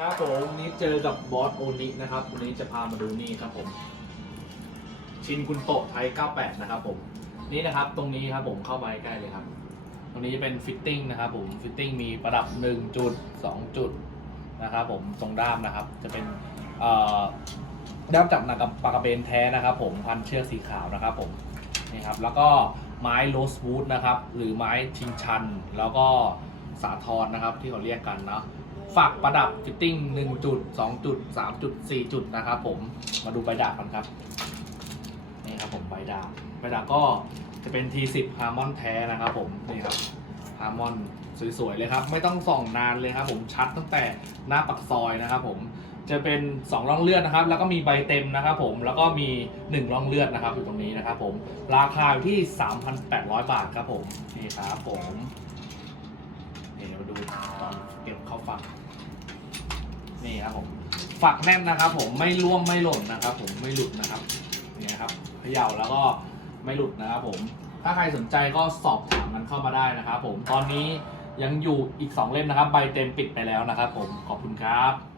ครับผมวันนี้เจอกับบอสโอนินะครับวันนี้จะพามาดูนี่ครับผม ชินคุณโตะไทย 98 นะครับผม นี่นะครับตรงนี้ครับผมเข้าไปใกล้เลยครับ ตรงนี้จะเป็นฟิตติ้งนะครับผมฟิตติ้งมีประดับ 1 จุด 2 จุดนะครับผมตรงด้ามนะครับ จะเป็นด้ามจับหนักกับปากกระเบนแท้นะครับผมพันเชือกสีขาวนะครับผมนี่ครับแล้วก็ไม้โรสวูดนะครับหรือไม้ชิงชัน แล้วก็ สาทรนะครับที่เขาเรียกกันเนาะฝักประดับฟิตติ้ง1จุด2จุด3จุด4จุดนะครับผมมาดูใบดาบกันครับนี่ครับผมใบดาบใบดาบก็จะเป็น T10 ฮาร์มอนแท้นะครับผมนี่ครับฮาร์มอนสวยๆเลยครับ ไม่ต้องส่องนานเลยครับผมชัดตั้งแต่หน้าปักซอยนะครับผมจะเป็น 2ร่องเลือดนะครับ แล้วก็มีใบเต็มนะครับผมแล้วก็มี 1ร่องเลือดนะครับอยู่ตรงนี้นะครับผมราคาอยู่ที่ 3,800 บาทครับผมนี่ครับผมนี่เดี๋ยวมาดูตอนเก็บเข้า ฝัก นี่ครับผมฝักแน่นนะครับ ผมไม่ร่วงไม่หล่นนะครับ ผมไม่หลุดนะครับนี่นะครับเขย่าแล้วก็ไม่หลุดนะครับ ผม ถ้าใครสนใจก็สอบถามมันเข้ามาได้นะครับ ผมตอนนี้ยังอยู่อีก 2 เล่มนะครับ ใบเต็มปิดไปแล้วนะครับ ผมขอบคุณครับ